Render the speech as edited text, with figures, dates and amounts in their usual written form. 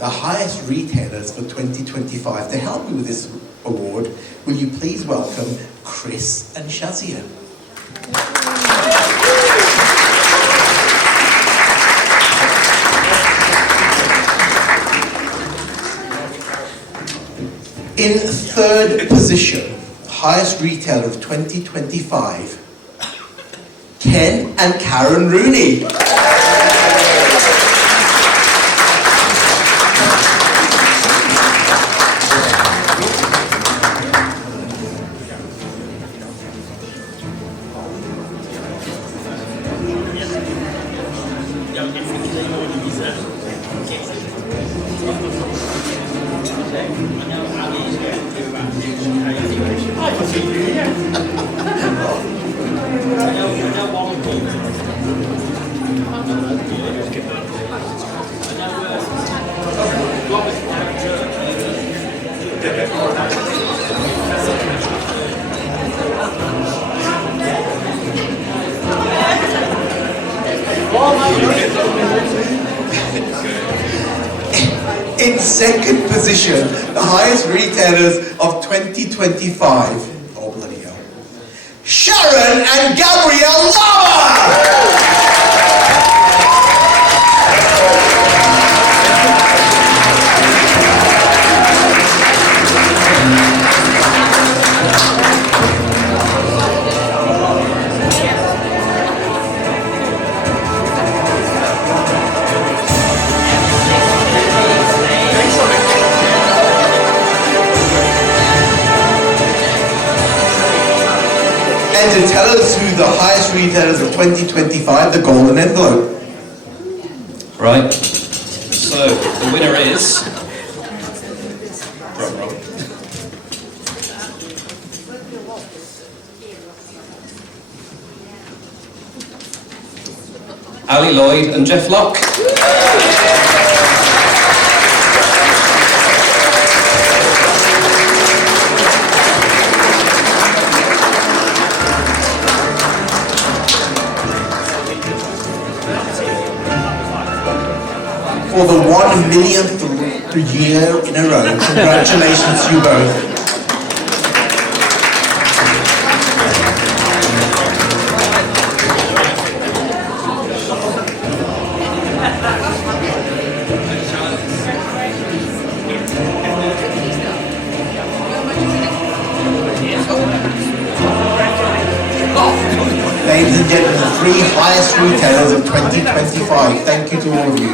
the highest retailers for 2025. To help me with this award, will you please welcome Chris and Shazia? In third position, highest retailer of 2025, Ken and Karen Rooney. In second position, the highest retailers of 2025. Oh, bloody hell. Sharon and Gabrielle Lava! And to tell us who the highest retailers of 2025, the golden envelope. Right. So the winner is. Drum roll. Ali Lloyd and Jeff Locke. For the 1 millionth year in a row. Congratulations to you both. Ladies and gentlemen, the 3 highest retailers of 2025. Thank you to all of you.